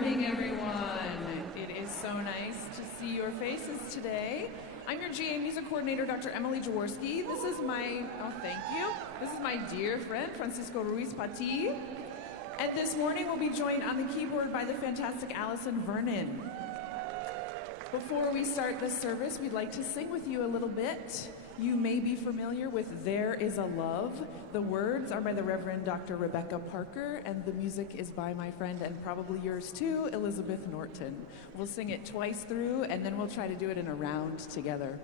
morning, everyone. It is so nice to see your faces today. I'm your GA Music Coordinator, Dr. Emily Jaworski. This is my, thank you. This is my dear friend, Francisco Ruiz-Pati. And this morning we'll be joined on the keyboard by the fantastic Allison Vernon. Before we start the service, we'd like to sing with you a little bit. You may be familiar with There Is a Love. The words are by the Reverend Dr. Rebecca Parker, and the music is by my friend, and probably yours too, Elizabeth Norton. We'll sing it twice through, and then we'll try to do it in a round together.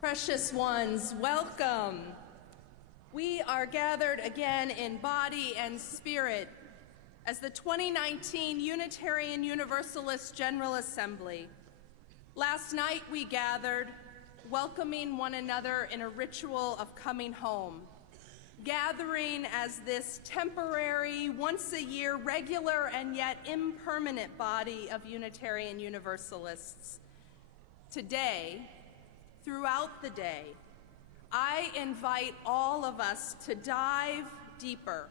Precious ones, welcome. We are gathered again in body and spirit as the 2019 Unitarian Universalist General Assembly. Last night we gathered, welcoming one another in a ritual of coming home, gathering as this temporary, once-a-year, regular and yet impermanent body of Unitarian Universalists. Today, throughout the day, I invite all of us to dive deeper,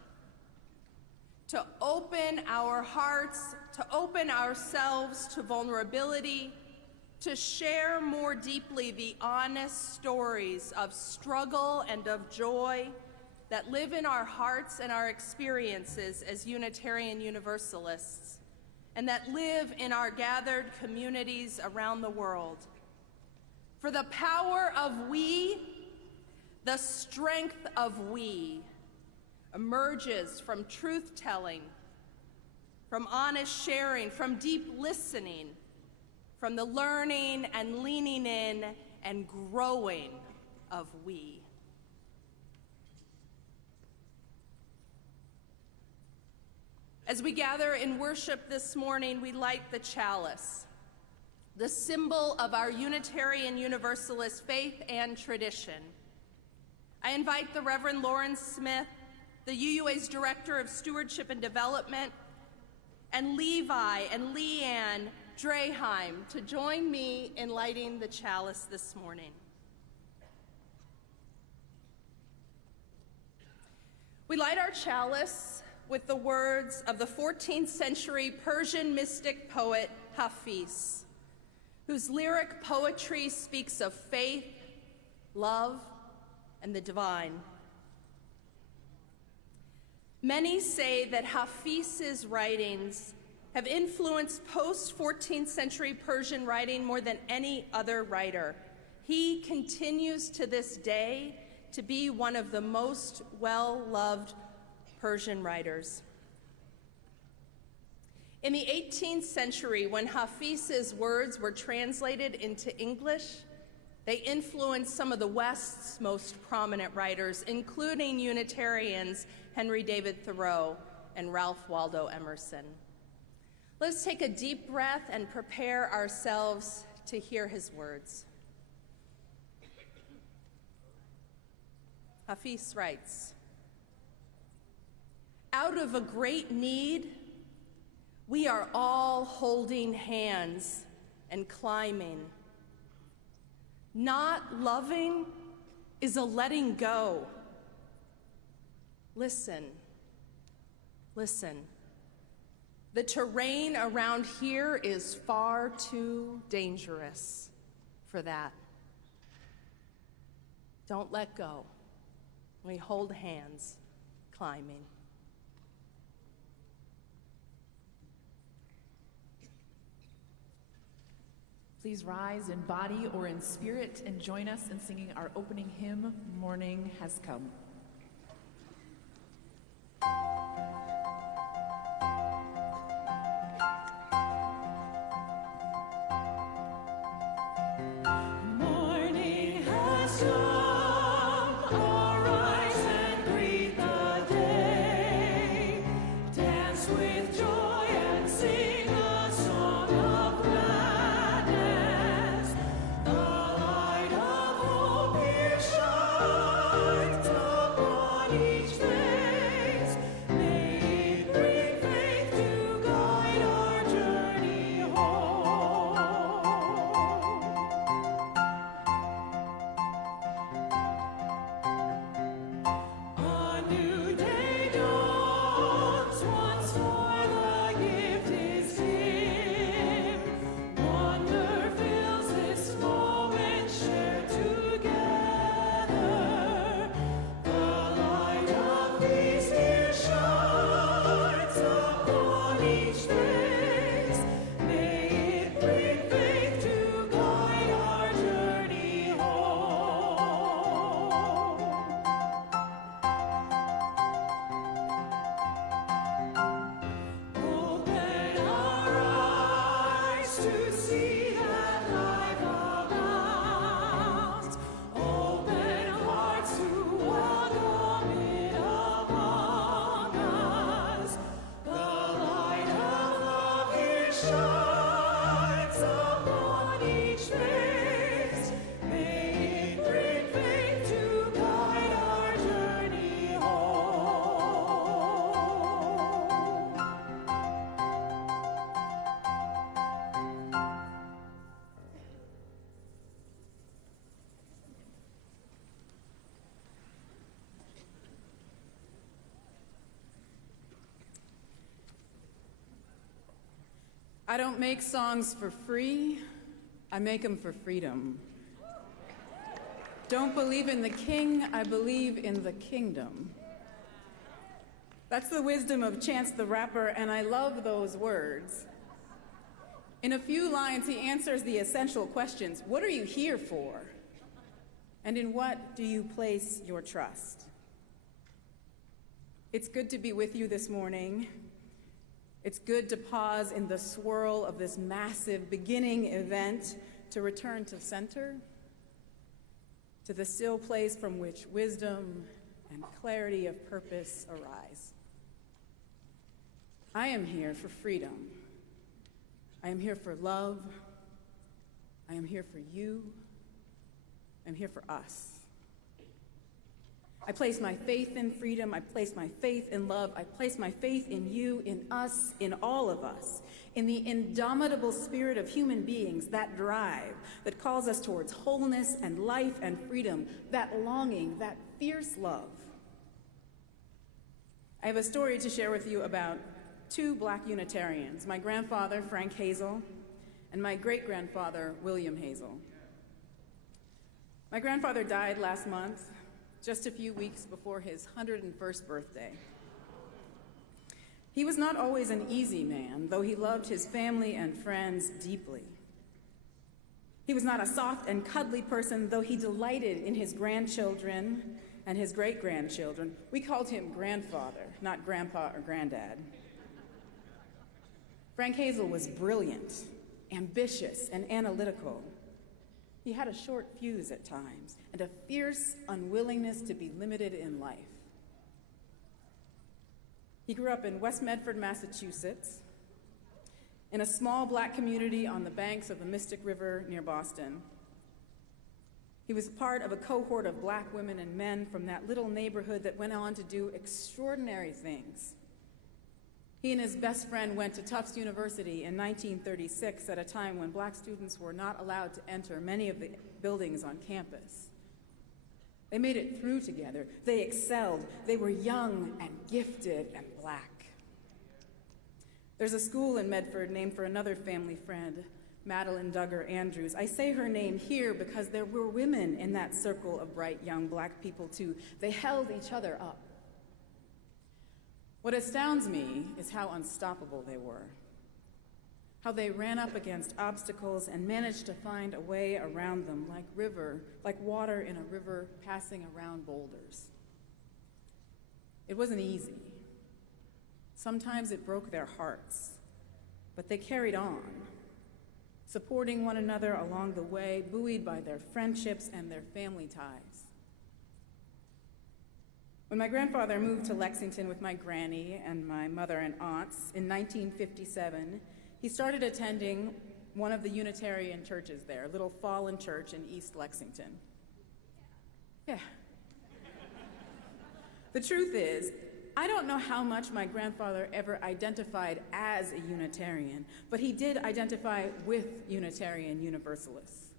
to open our hearts, to open ourselves to vulnerability, to share more deeply the honest stories of struggle and of joy that live in our hearts and our experiences as Unitarian Universalists, and that live in our gathered communities around the world. For the power of we, the strength of we, emerges from truth-telling, from honest sharing, from deep listening, from the learning and leaning in and growing of we. As we gather in worship this morning, we light the chalice, the symbol of our Unitarian Universalist faith and tradition. I invite the Reverend Lauren Smith, the UUA's Director of Stewardship and Development, and Levi and Leanne Draheim to join me in lighting the chalice this morning. We light our chalice with the words of the 14th century Persian mystic poet Hafiz, whose lyric poetry speaks of faith, love, and the divine. Many say that Hafiz's writings have influenced post-14th century Persian writing more than any other writer. He continues to this day to be one of the most well-loved Persian writers. In the 18th century, when Hafiz's words were translated into English, they influenced some of the West's most prominent writers, including Unitarians Henry David Thoreau and Ralph Waldo Emerson. Let's take a deep breath and prepare ourselves to hear his words. Hafiz writes, "Out of a great need, we are all holding hands and climbing. Not loving is a letting go. Listen, listen. The terrain around here is far too dangerous for that. Don't let go. We hold hands, climbing." Please rise in body or in spirit and join us in singing our opening hymn, Morning Has Come. Morning has come. I don't make songs for free, I make them for freedom. Don't believe in the king, I believe in the kingdom. That's the wisdom of Chance the Rapper, and I love those words. In a few lines, he answers the essential questions. What are you here for? And in what do you place your trust? It's good to be with you this morning. It's good to pause in the swirl of this massive beginning event to return to center, to the still place from which wisdom and clarity of purpose arise. I am here for freedom. I am here for love. I am here for you. I'm here for us. I place my faith in freedom. I place my faith in love. I place my faith in you, in us, in all of us, in the indomitable spirit of human beings, that drive that calls us towards wholeness and life and freedom, that longing, that fierce love. I have a story to share with you about two Black Unitarians, my grandfather, Frank Hazel, and my great-grandfather, William Hazel. My grandfather died last month, just a few weeks before his 101st birthday. He was not always an easy man, though he loved his family and friends deeply. He was not a soft and cuddly person, though he delighted in his grandchildren and his great-grandchildren. We called him grandfather, not grandpa or granddad. Frank Hazel was brilliant, ambitious, and analytical. He had a short fuse at times and a fierce unwillingness to be limited in life. He grew up in West Medford, Massachusetts, in a small Black community on the banks of the Mystic River near Boston. He was part of a cohort of Black women and men from that little neighborhood that went on to do extraordinary things. He and his best friend went to Tufts University in 1936 at a time when Black students were not allowed to enter many of the buildings on campus. They made it through together. They excelled. They were young and gifted and Black. There's a school in Medford named for another family friend, Madeline Duggar Andrews. I say her name here because there were women in that circle of bright young Black people too. They held each other up. What astounds me is how unstoppable they were, how they ran up against obstacles and managed to find a way around them like water in a river passing around boulders. It wasn't easy. Sometimes it broke their hearts, but they carried on, supporting one another along the way, buoyed by their friendships and their family ties. When my grandfather moved to Lexington with my granny and my mother and aunts in 1957, he started attending one of the Unitarian churches there, a little fallen church in East Lexington. Yeah. The truth is, I don't know how much my grandfather ever identified as a Unitarian, but he did identify with Unitarian Universalists.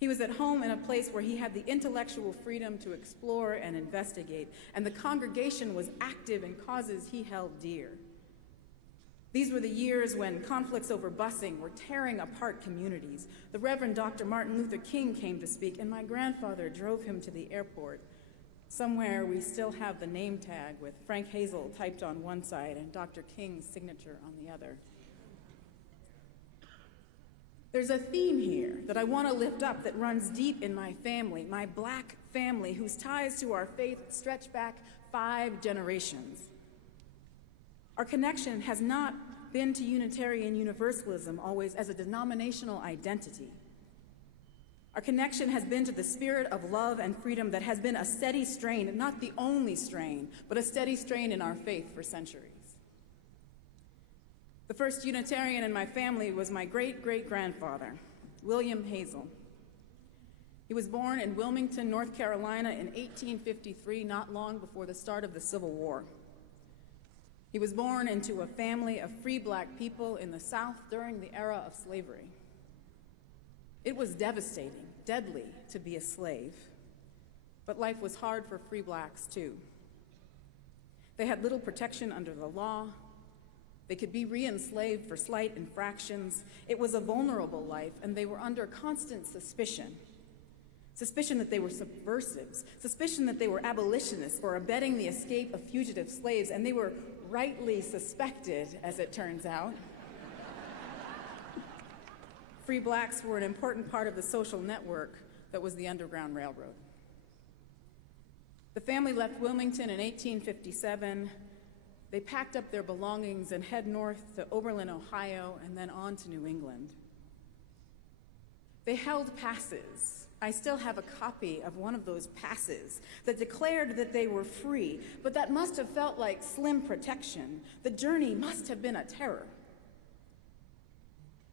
He was at home in a place where he had the intellectual freedom to explore and investigate, and the congregation was active in causes he held dear. These were the years when conflicts over busing were tearing apart communities. The Reverend Dr. Martin Luther King came to speak, and my grandfather drove him to the airport. Somewhere we still have the name tag with Frank Hazel typed on one side and Dr. King's signature on the other. There's a theme here that I want to lift up that runs deep in my family, my Black family, whose ties to our faith stretch back 5 generations. Our connection has not been to Unitarian Universalism always as a denominational identity. Our connection has been to the spirit of love and freedom that has been a steady strain, not the only strain, but a steady strain in our faith for centuries. The first Unitarian in my family was my great-great-grandfather, William Hazel. He was born in Wilmington, North Carolina in 1853, not long before the start of the Civil War. He was born into a family of free Black people in the South during the era of slavery. It was devastating, deadly to be a slave, but life was hard for free Blacks too. They had little protection under the law. They could be re-enslaved for slight infractions. It was a vulnerable life, and they were under constant suspicion. Suspicion that they were subversives, suspicion that they were abolitionists or abetting the escape of fugitive slaves, and they were rightly suspected, as it turns out. Free Blacks were an important part of the social network that was the Underground Railroad. The family left Wilmington in 1857. They packed up their belongings and head north to Oberlin, Ohio, and then on to New England. They held passes. I still have a copy of one of those passes that declared that they were free, but that must have felt like slim protection. The journey must have been a terror.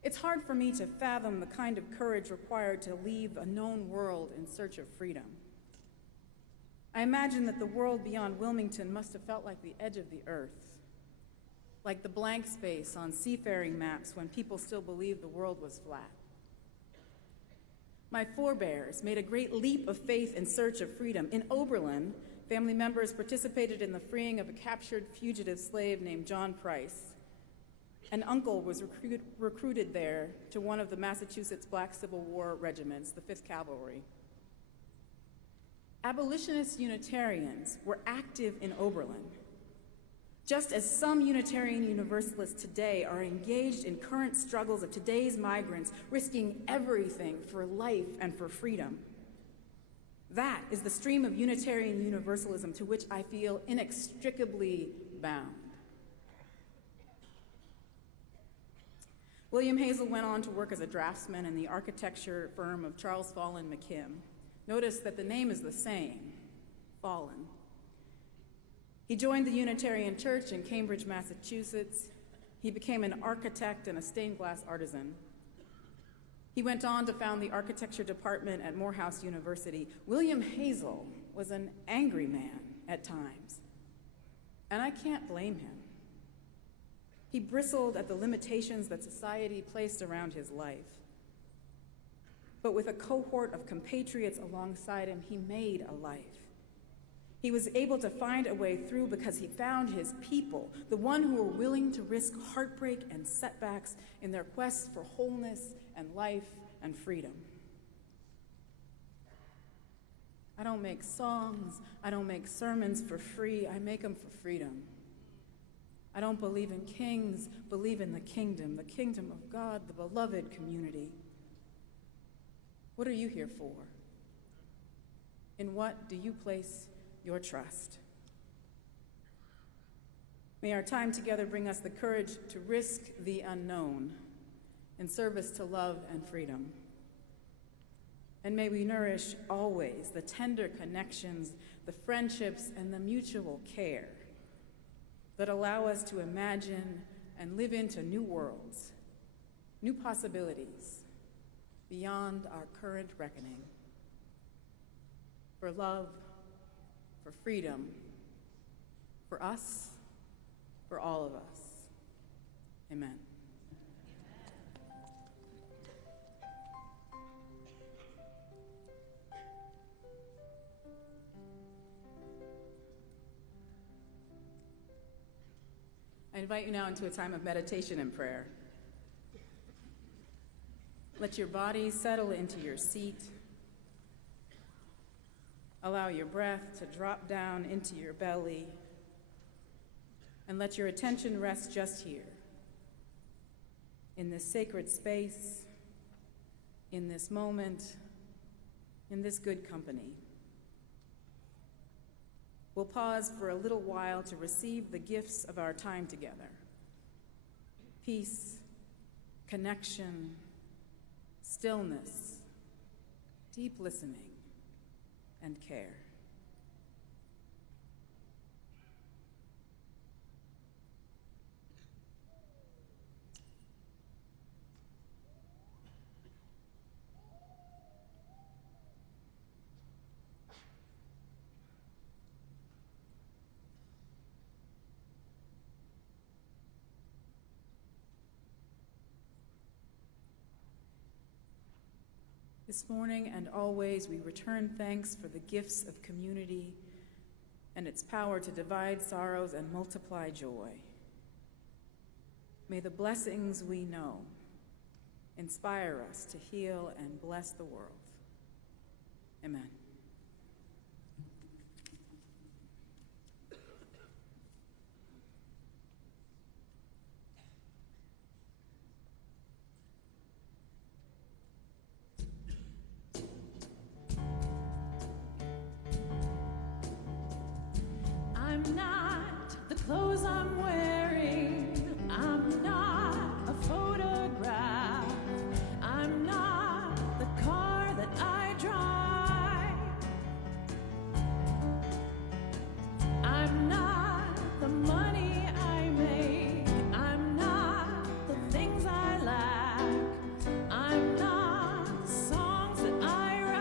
It's hard for me to fathom the kind of courage required to leave a known world in search of freedom. I imagine that the world beyond Wilmington must have felt like the edge of the earth, like the blank space on seafaring maps when people still believed the world was flat. My forebears made a great leap of faith in search of freedom. In Oberlin, family members participated in the freeing of a captured fugitive slave named John Price. An uncle was recruited there to one of the Massachusetts Black Civil War regiments, the 5th Cavalry. Abolitionist Unitarians were active in Oberlin, just as some Unitarian Universalists today are engaged in current struggles of today's migrants, risking everything for life and for freedom. That is the stream of Unitarian Universalism to which I feel inextricably bound. William Hazel went on to work as a draftsman in the architecture firm of Charles Fallon McKim. Notice that the name is the same, Fallon. He joined the Unitarian Church in Cambridge, Massachusetts. He became an architect and a stained glass artisan. He went on to found the architecture department at Morehouse University. William Hazel was an angry man at times, and I can't blame him. He bristled at the limitations that society placed around his life. But with a cohort of compatriots alongside him, he made a life. He was able to find a way through because he found his people, the one who were willing to risk heartbreak and setbacks in their quest for wholeness and life and freedom. I don't make songs, I don't make sermons for free, I make them for freedom. I don't believe in kings, believe in the kingdom of God, the beloved community. What are you here for? In what do you place your trust? May our time together bring us the courage to risk the unknown in service to love and freedom. And may we nourish always the tender connections, the friendships, and the mutual care that allow us to imagine and live into new worlds, new possibilities beyond our current reckoning. For love, for freedom, for us, for all of us. Amen. I invite you now into a time of meditation and prayer. Let your body settle into your seat. Allow your breath to drop down into your belly. And let your attention rest just here, in this sacred space, in this moment, in this good company. We'll pause for a little while to receive the gifts of our time together: peace, connection, stillness, deep listening, and care. This morning and always, we return thanks for the gifts of community and its power to divide sorrows and multiply joy. May the blessings we know inspire us to heal and bless the world. Amen. I'm not the clothes I'm wearing. I'm not a photograph. I'm not the car that I drive. I'm not the money I make. I'm not the things I lack. I'm not the songs that I write.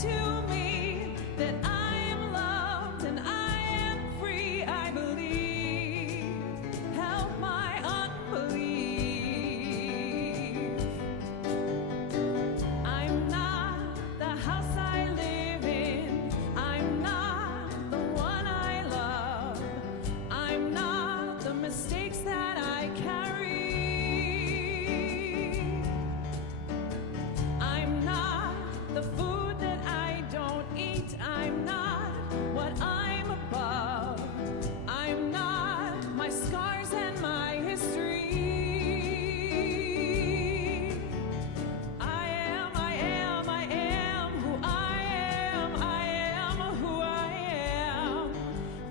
to me that I am loved and I am free. I believe. Help my unbelief. I'm not the house I live in. I'm not the one I love. I'm not the mistakes that I carry. I'm not the food that I don't eat. I'm not what I'm above. I'm not my scars and my history. I am who I am. I am who I am.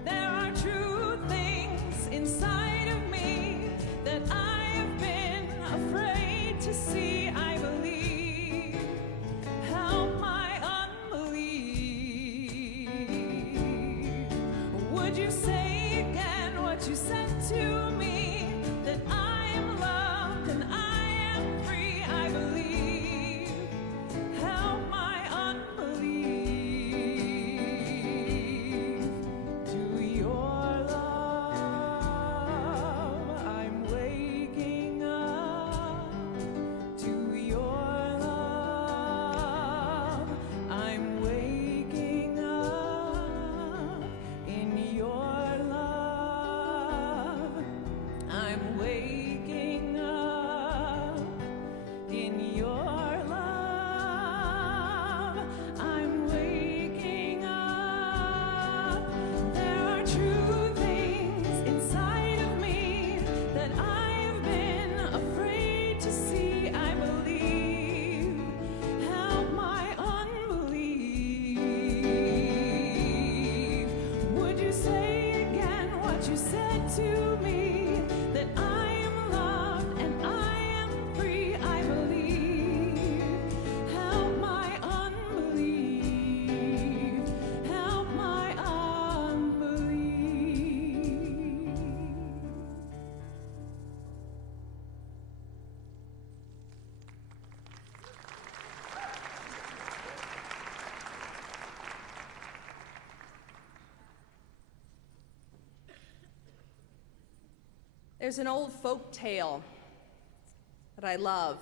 There are true things inside of me that I have been afraid to see. I believe. Help my unbelief. Would you say again what you said to me? That I am loved and I am free. I believe. Help my unbelief. To your love, I'm waking up. To your love, I'm waking up. In your love, I'm waking up. In your love, I'm waking up. There are true things inside of me that I have been afraid to see. I believe. Help my unbelief. Would you say again what you said to me? That I am loved and I am free. I believe. Help my unbelief. Help my unbelief. There's an old folk tale that I love.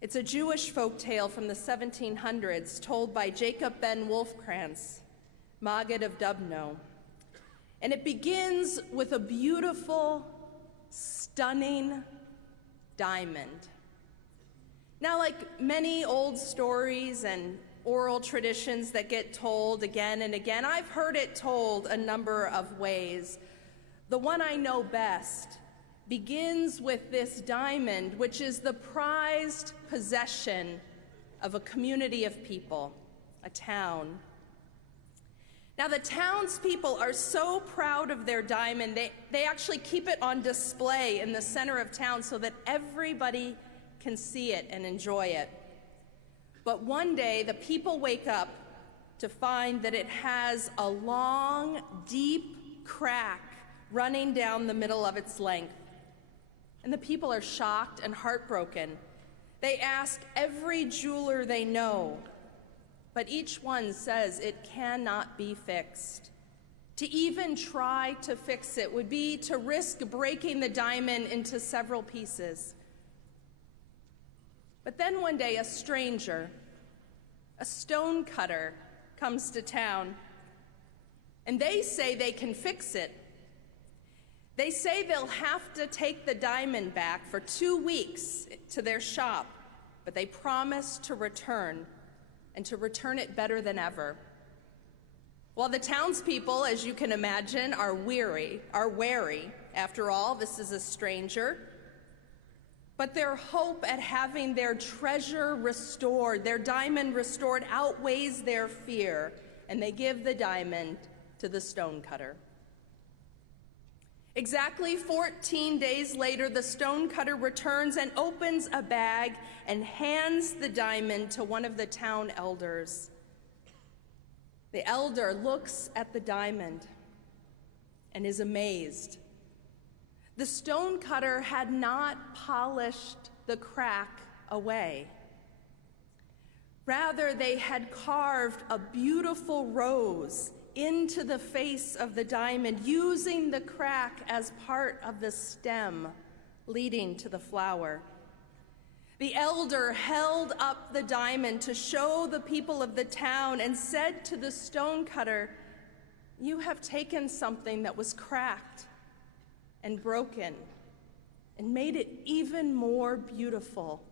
It's a Jewish folk tale from the 1700s told by Jacob ben Wolfkrantz, Maggid of Dubno. And it begins with a beautiful, stunning diamond. Now, like many old stories and oral traditions that get told again and again, I've heard it told a number of ways. The one I know best begins with this diamond, which is the prized possession of a community of people, a town. Now, the townspeople are so proud of their diamond, they actually keep it on display in the center of town so that everybody can see it and enjoy it. But one day, the people wake up to find that it has a long, deep crack running down the middle of its length. And the people are shocked and heartbroken. They ask every jeweler they know, but each one says it cannot be fixed. To even try to fix it would be to risk breaking the diamond into several pieces. But then one day, a stranger, a stone cutter, comes to town, and they say they can fix it. They say they'll have to take the diamond back for 2 weeks to their shop, but they promise to return, and to return it better than ever. While the townspeople, as you can imagine, are wary. After all, this is a stranger. But their hope at having their treasure restored, their diamond restored, outweighs their fear, and they give the diamond to the stonecutter. Exactly 14 days later, the stonecutter returns and opens a bag and hands the diamond to one of the town elders. The elder looks at the diamond and is amazed. The stonecutter had not polished the crack away. Rather, they had carved a beautiful rose into the face of the diamond, using the crack as part of the stem leading to the flower. The elder held up the diamond to show the people of the town and said to the stonecutter, "You have taken something that was cracked and broken and made it even more beautiful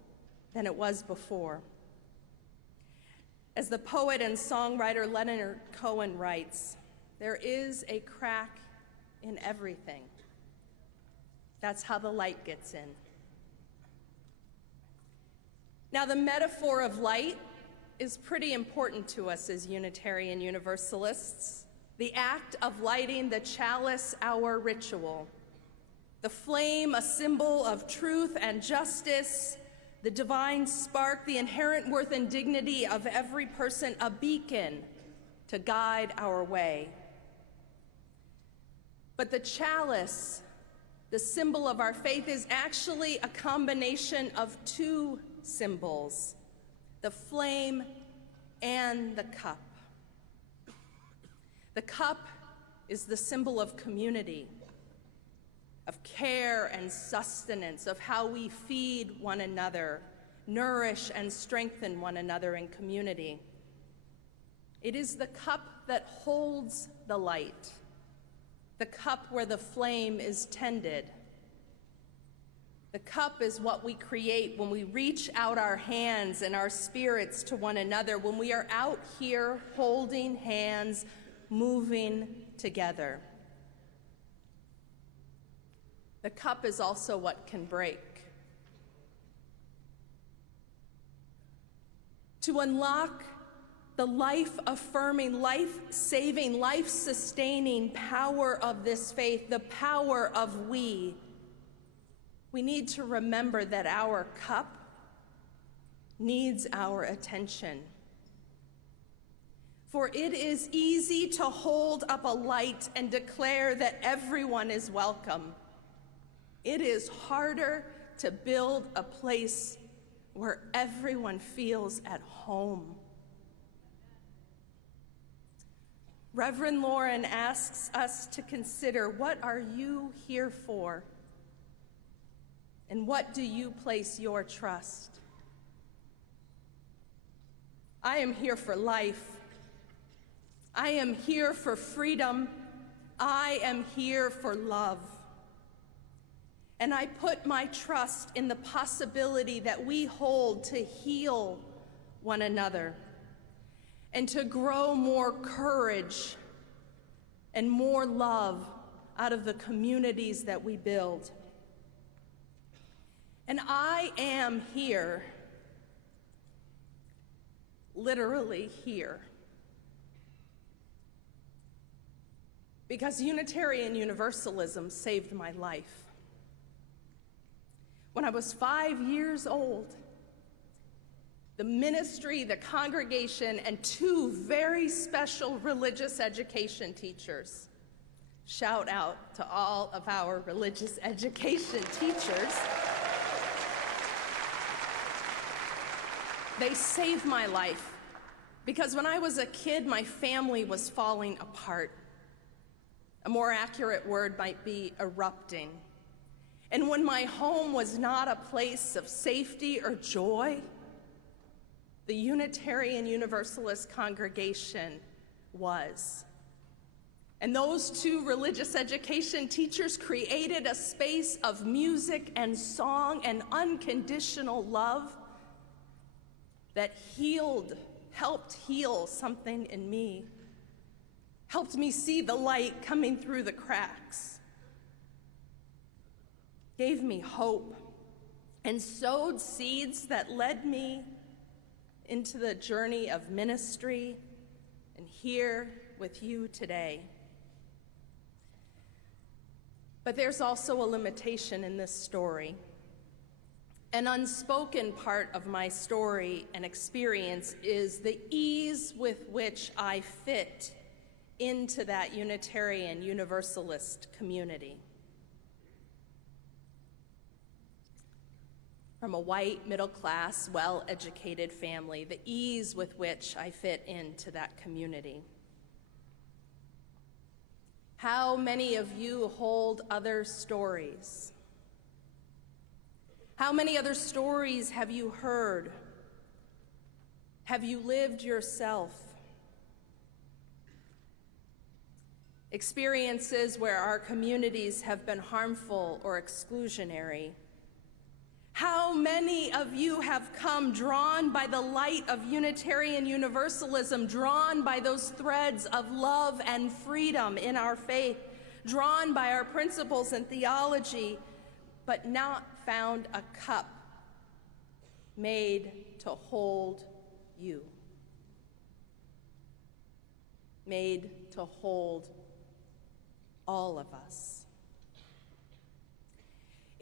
than it was before." As the poet and songwriter Leonard Cohen writes, "There is a crack in everything. That's how the light gets in." Now, the metaphor of light is pretty important to us as Unitarian Universalists. The act of lighting the chalice, our ritual. The flame, a symbol of truth and justice. The divine spark, the inherent worth and dignity of every person, a beacon to guide our way. But the chalice, the symbol of our faith, is actually a combination of two symbols, the flame and the cup. The cup is the symbol of community, of care and sustenance, of how we feed one another, nourish and strengthen one another in community. It is the cup that holds the light, the cup where the flame is tended. The cup is what we create when we reach out our hands and our spirits to one another, when we are out here holding hands, moving together. The cup is also what can break. To unlock the life-affirming, life-saving, life-sustaining power of this faith, the power of we need to remember that our cup needs our attention. For it is easy to hold up a light and declare that everyone is welcome. It is harder to build a place where everyone feels at home. Reverend Lauren asks us to consider, what are you here for? And what do you place your trust? I am here for life. I am here for freedom. I am here for love. And I put my trust in the possibility that we hold to heal one another and to grow more courage and more love out of the communities that we build. And I am here, literally here, because Unitarian Universalism saved my life. When I was 5 years old, the ministry, the congregation, and two very special religious education teachers, shout out to all of our religious education teachers, they saved my life. Because when I was a kid, my family was falling apart. A more accurate word might be erupting. And when my home was not a place of safety or joy, the Unitarian Universalist congregation was. And those two religious education teachers created a space of music and song and unconditional love that helped heal something in me, helped me see the light coming through the cracks, gave me hope, and sowed seeds that led me into the journey of ministry and here with you today. But there's also a limitation in this story. An unspoken part of my story and experience is the ease with which I fit into that Unitarian Universalist community. from a white, middle-class, well-educated family, the ease with which I fit into that community. How many of you hold other stories? How many other stories have you heard? Have you lived yourself? Experiences where our communities have been harmful or exclusionary. How many of you have come drawn by the light of Unitarian Universalism, drawn by those threads of love and freedom in our faith, drawn by our principles and theology, but not found a cup made to hold you, made to hold all of us?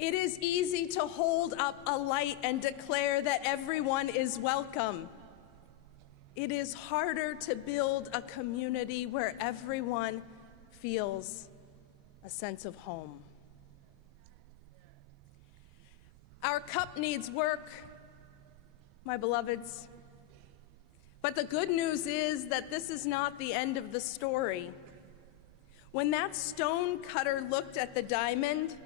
It is easy to hold up a light and declare that everyone is welcome. It is harder to build a community where everyone feels a sense of home. Our cup needs work, my beloveds. But the good news is that this is not the end of the story. When that stone cutter looked at the diamond,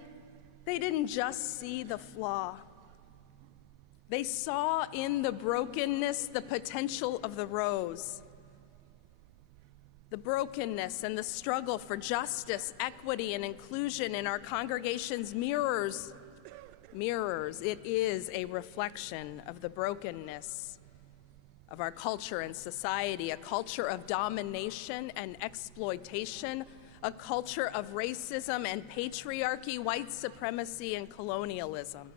they didn't just see the flaw. They saw in the brokenness the potential of the rose. The brokenness and the struggle for justice, equity, and inclusion in our congregations mirrors. It is a reflection of the brokenness of our culture and society, a culture of domination and exploitation, a culture of racism and patriarchy, white supremacy and colonialism.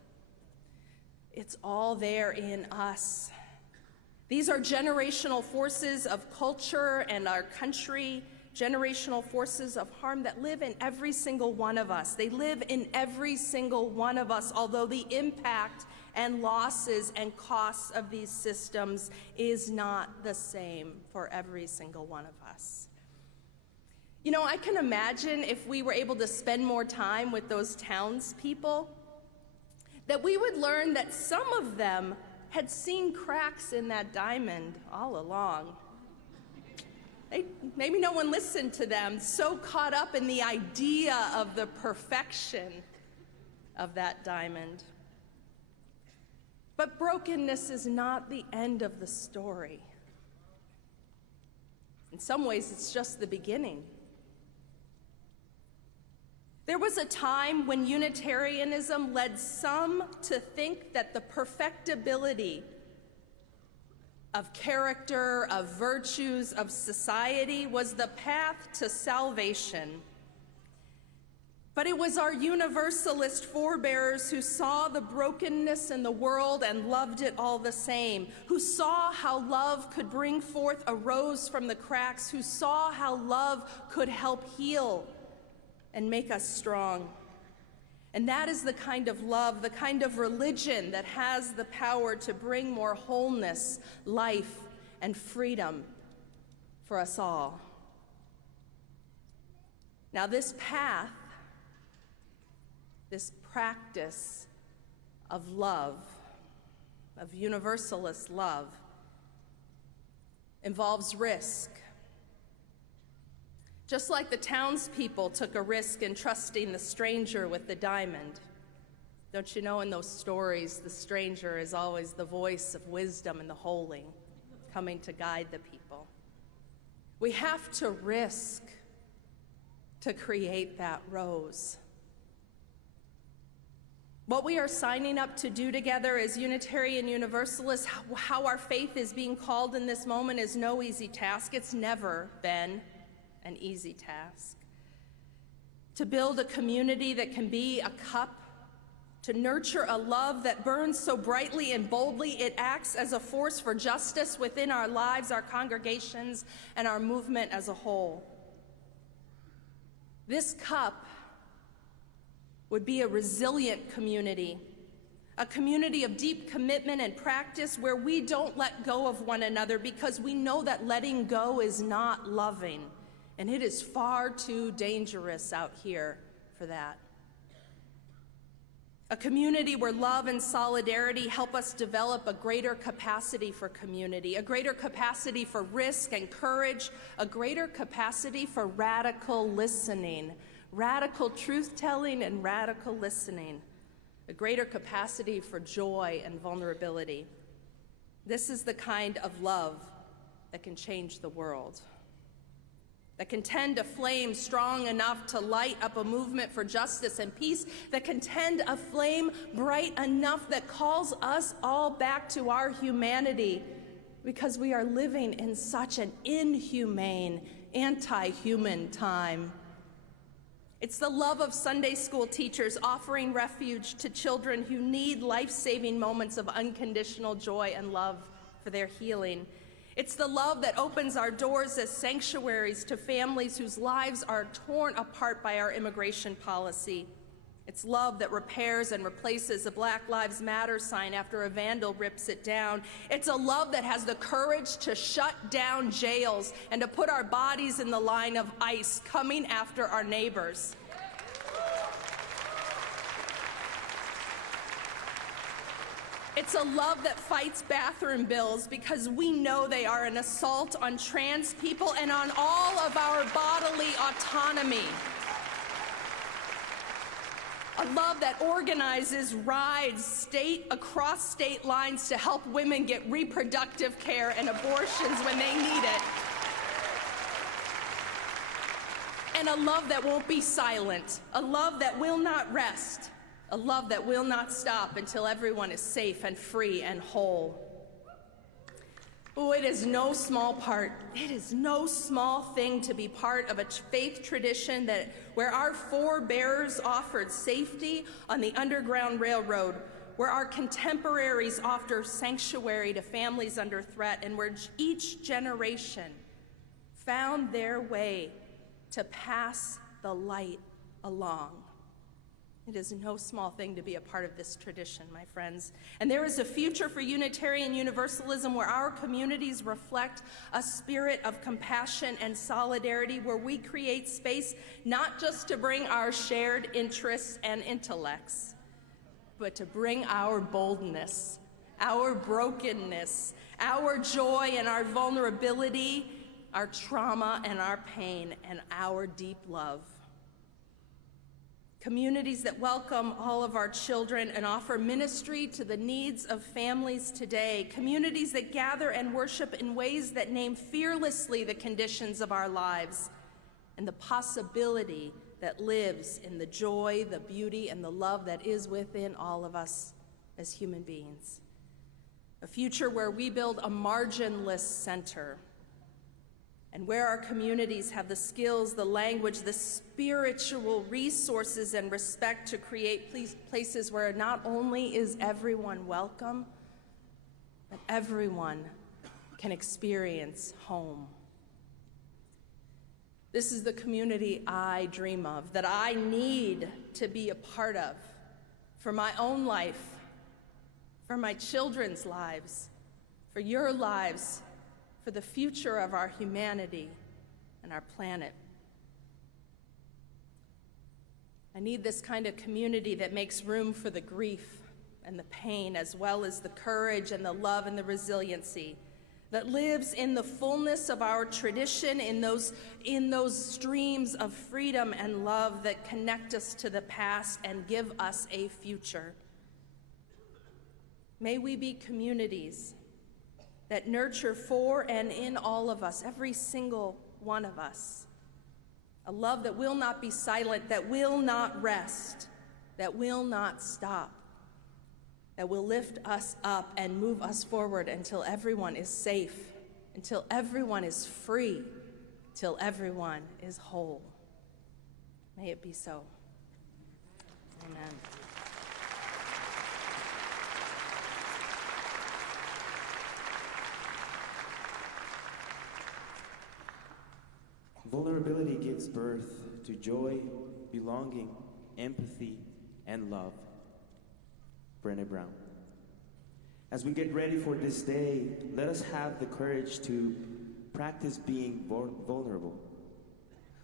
It's all there in us. These are generational forces of culture and our country, generational forces of harm that live in every single one of us. They live in every single one of us, although the impact and losses and costs of these systems is not the same for every single one of us. You know, I can imagine if we were able to spend more time with those townspeople, that we would learn that some of them had seen cracks in that diamond all along. Maybe no one listened to them, so caught up in the idea of the perfection of that diamond. But brokenness is not the end of the story. In some ways, it's just the beginning. There was a time when Unitarianism led some to think that the perfectibility of character, of virtues, of society was the path to salvation. But it was our Universalist forebears who saw the brokenness in the world and loved it all the same, who saw how love could bring forth a rose from the cracks, who saw how love could help heal and make us strong. And that is the kind of love, the kind of religion that has the power to bring more wholeness, life, and freedom for us all. Now, this path, this practice of love, of universalist love, involves risk. Just like the townspeople took a risk in trusting the stranger with the diamond. Don't you know, in those stories, the stranger is always the voice of wisdom and the holy, coming to guide the people. We have to risk to create that rose. What we are signing up to do together as Unitarian Universalists, how our faith is being called in this moment, is no easy task. It's never been an easy task. To build a community that can be a cup, to nurture a love that burns so brightly and boldly it acts as a force for justice within our lives, our congregations, and our movement as a whole. This cup would be a resilient community, a community of deep commitment and practice where we don't let go of one another because we know that letting go is not loving. And it is far too dangerous out here for that. A community where love and solidarity help us develop a greater capacity for community, a greater capacity for risk and courage, a greater capacity for radical listening, radical truth-telling and radical listening, a greater capacity for joy and vulnerability. This is the kind of love that can change the world, that can tend a flame strong enough to light up a movement for justice and peace, that can tend a flame bright enough that calls us all back to our humanity, because we are living in such an inhumane, anti-human time. It's the love of Sunday school teachers offering refuge to children who need life-saving moments of unconditional joy and love for their healing. It's the love that opens our doors as sanctuaries to families whose lives are torn apart by our immigration policy. It's love that repairs and replaces a Black Lives Matter sign after a vandal rips it down. It's a love that has the courage to shut down jails and to put our bodies in the line of ICE coming after our neighbors. It's a love that fights bathroom bills because we know they are an assault on trans people and on all of our bodily autonomy. A love that organizes rides across state lines to help women get reproductive care and abortions when they need it. And a love that won't be silent, a love that will not rest, a love that will not stop until everyone is safe and free and whole. Oh, it is no small thing to be part of a faith tradition where our forebears offered safety on the Underground Railroad, where our contemporaries offer sanctuary to families under threat, and where each generation found their way to pass the light along. It is no small thing to be a part of this tradition, my friends. And there is a future for Unitarian Universalism where our communities reflect a spirit of compassion and solidarity, where we create space not just to bring our shared interests and intellects, but to bring our boldness, our brokenness, our joy and our vulnerability, our trauma and our pain, and our deep love. Communities that welcome all of our children and offer ministry to the needs of families today. Communities that gather and worship in ways that name fearlessly the conditions of our lives and the possibility that lives in the joy, the beauty, and the love that is within all of us as human beings. A future where we build a marginless center, and where our communities have the skills, the language, the spiritual resources and respect to create places where not only is everyone welcome, but everyone can experience home. This is the community I dream of, that I need to be a part of for my own life, for my children's lives, for your lives, for the future of our humanity and our planet. I need this kind of community that makes room for the grief and the pain, as well as the courage and the love and the resiliency, that lives in the fullness of our tradition, in those streams of freedom and love that connect us to the past and give us a future. May we be communities that nurture for and in all of us, every single one of us, a love that will not be silent, that will not rest, that will not stop, that will lift us up and move us forward until everyone is safe, until everyone is free, till everyone is whole. May it be so. Amen. Vulnerability gives birth to joy, belonging, empathy, and love. Brené Brown. As we get ready for this day, let us have the courage to practice being vulnerable.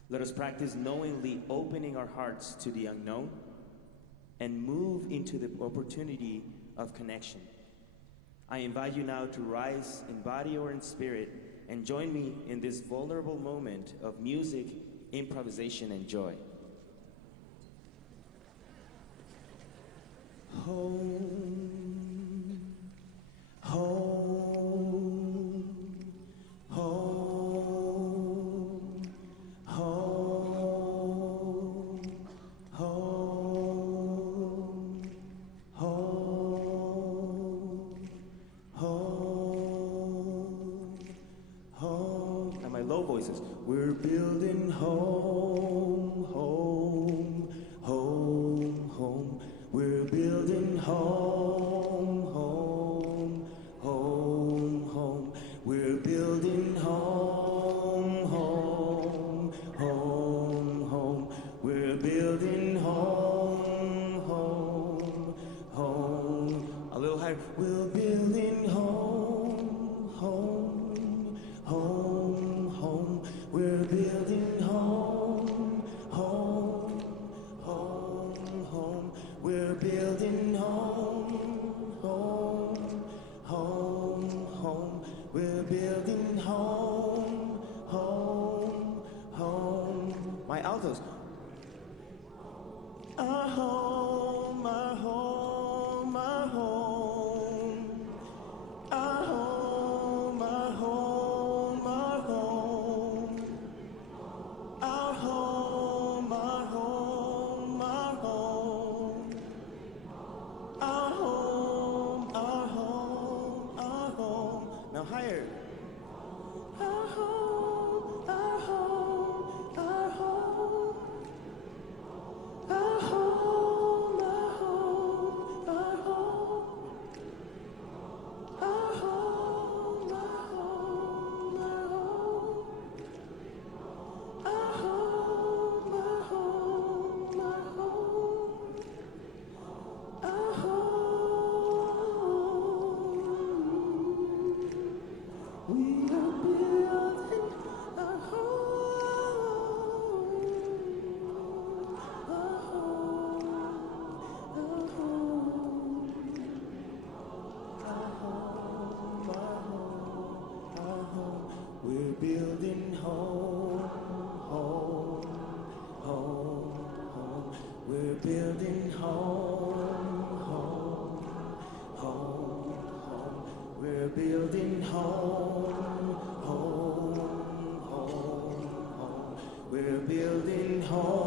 Let us practice knowingly opening our hearts to the unknown and move into the opportunity of connection. I invite you now to rise in body or in spirit and join me in this vulnerable moment of music, improvisation, and joy. Home, home, home, home, home, home, home, home. And my low voices. We're building home, home, home, home. We're building home, home, home, home. We're building home, home, home, home. We're building home, home, home. A little higher. We're building home, home, home, home. We're building home, home, home, home. We're building home, home, home, home. We're building home, home, home. My altos. Our home, our home, our home. Our home, our home, our home. Our home, our home, our home. Our home, our home, our home. Now higher. Our home, our home, our home. Our home, our home, our home. Our home, our home, our home. Our home, our home, our home. Our home. We are building our home. Our home, our home. Our home, our home, our home. We're building home, home, home, home. We're building home, home, home, home. We're building home, home, home, home. We're building home.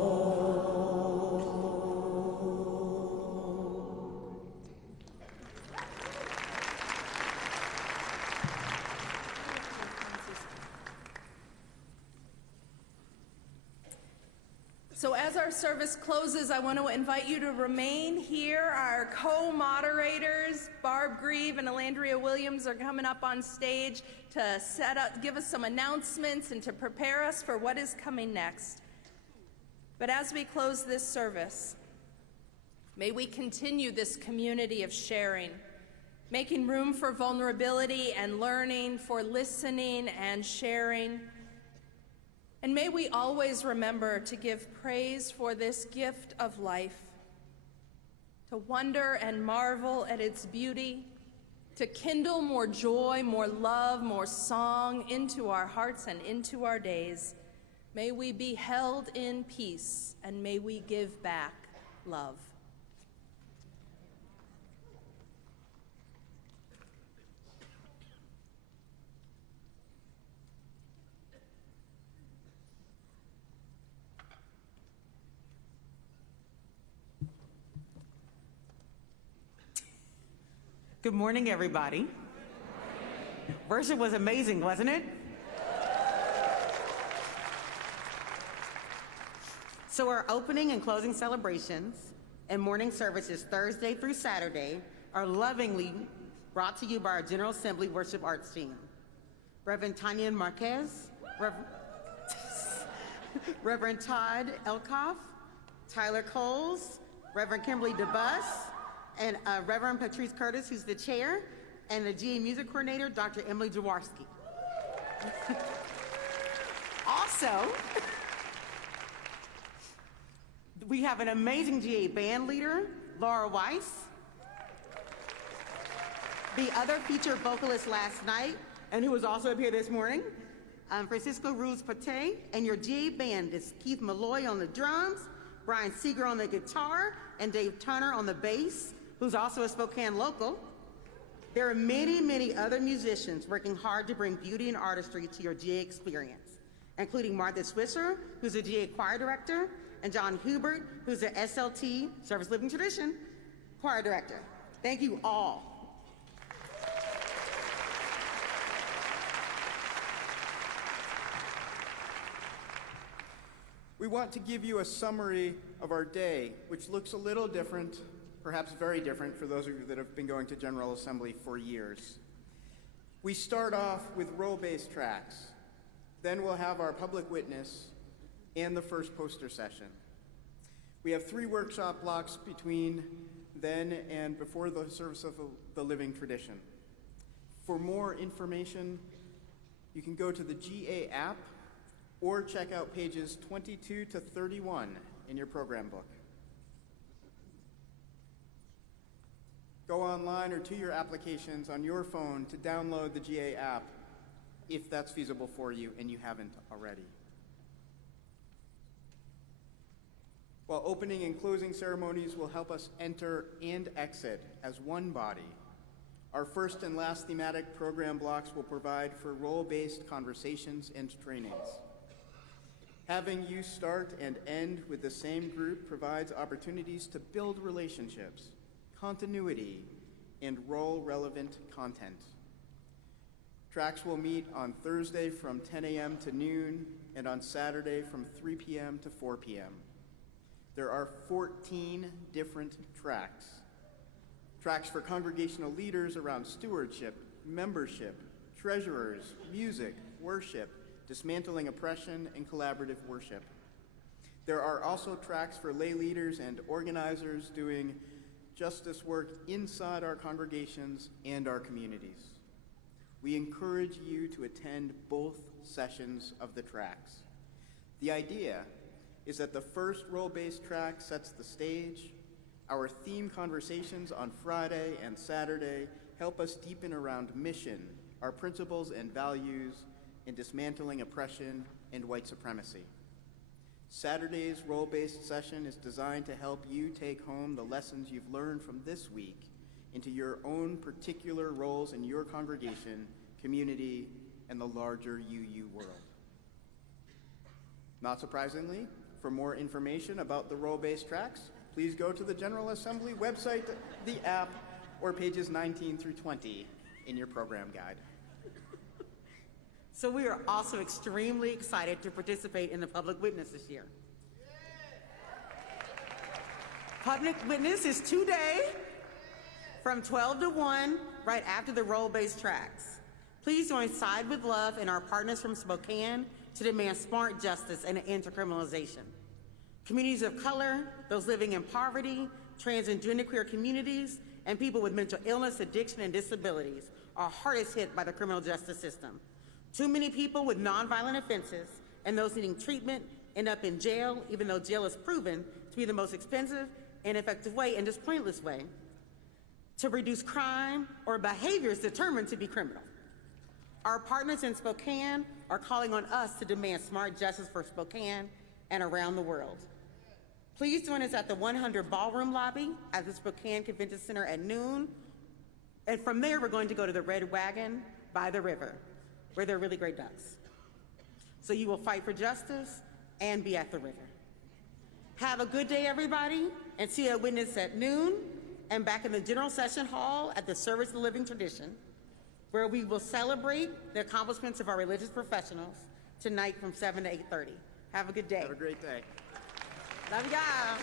So as our service closes, I want to invite you to remain here. Our co-moderators, Barb Grieve and Alandria Williams, are coming up on stage to give us some announcements and to prepare us for what is coming next. But as we close this service, may we continue this community of sharing, making room for vulnerability and learning, for listening and sharing. And may we always remember to give praise for this gift of life, to wonder and marvel at its beauty, to kindle more joy, more love, more song into our hearts and into our days. May we be held in peace, and may we give back love. Good morning, everybody. Worship was amazing, wasn't it? So our opening and closing celebrations and morning services Thursday through Saturday are lovingly brought to you by our General Assembly Worship Arts team. Reverend Tanya Marquez, Reverend Todd Elkoff, Tyler Coles, Reverend Kimberly DeBus, and Reverend Patrice Curtis, who's the chair, and the GA music coordinator, Dr. Emily Jaworski. Also, we have an amazing GA band leader, Laura Weiss, the other featured vocalist last night, and who was also up here this morning, Francisco Ruz-Pate, and your GA band is Keith Malloy on the drums, Brian Seeger on the guitar, and Dave Turner on the bass, who's also a Spokane local. There are many, many other musicians working hard to bring beauty and artistry to your GA experience, including Martha Swisher, who's a GA choir director, and John Hubert, who's the SLT, Service Living Tradition, choir director. Thank you all. We want to give you a summary of our day, which looks a little different, perhaps very different for those of you that have been going to General Assembly for years. We start off with role-based tracks. Then we'll have our public witness and the first poster session. We have 3 workshop blocks between then and before the service of the living tradition. For more information, you can go to the GA app or check out pages 22 to 31 in your program book. Go online or to your applications on your phone to download the GA app if that's feasible for you and you haven't already. While opening and closing ceremonies will help us enter and exit as one body, our first and last thematic program blocks will provide for role-based conversations and trainings. Having you start and end with the same group provides opportunities to build relationships, continuity, and role-relevant content. Tracks will meet on Thursday from 10 a.m. to noon and on Saturday from 3 p.m. to 4 p.m. There are 14 different tracks. Tracks for congregational leaders around stewardship, membership, treasurers, music, worship, dismantling oppression, and collaborative worship. There are also tracks for lay leaders and organizers doing justice work inside our congregations and our communities. We encourage you to attend both sessions of the tracks. The idea is that the first role-based track sets the stage. Our theme conversations on Friday and Saturday help us deepen around mission, our principles and values, in dismantling oppression and white supremacy. Saturday's role-based session is designed to help you take home the lessons you've learned from this week into your own particular roles in your congregation, community, and the larger UU world. Not surprisingly, for more information about the role-based tracks, please go to the General Assembly website, the app, or pages 19 through 20 in your program guide. So we are also extremely excited to participate in the public witness this year. Public witness is today from 12 to 1, right after the role-based tracks. Please join Side with Love and our partners from Spokane to demand smart justice and an end to criminalization. Communities of color, those living in poverty, trans and genderqueer communities, and people with mental illness, addiction, and disabilities are hardest hit by the criminal justice system. Too many people with nonviolent offenses and those needing treatment end up in jail, even though jail is proven to be the most expensive and effective way, and just pointless way, to reduce crime or behaviors determined to be criminal. Our partners in Spokane are calling on us to demand smart justice for Spokane and around the world. Please join us at the 100 Ballroom Lobby at the Spokane Convention Center at noon. And from there, we're going to go to the Red Wagon by the river, where there are really great ducks. So you will fight for justice and be at the river. Have a good day, everybody, and see a witness at noon and back in the General Session Hall at the Service of the Living Tradition, where we will celebrate the accomplishments of our religious professionals tonight from 7 to 8:30. Have a good day. Have a great day. Love y'all.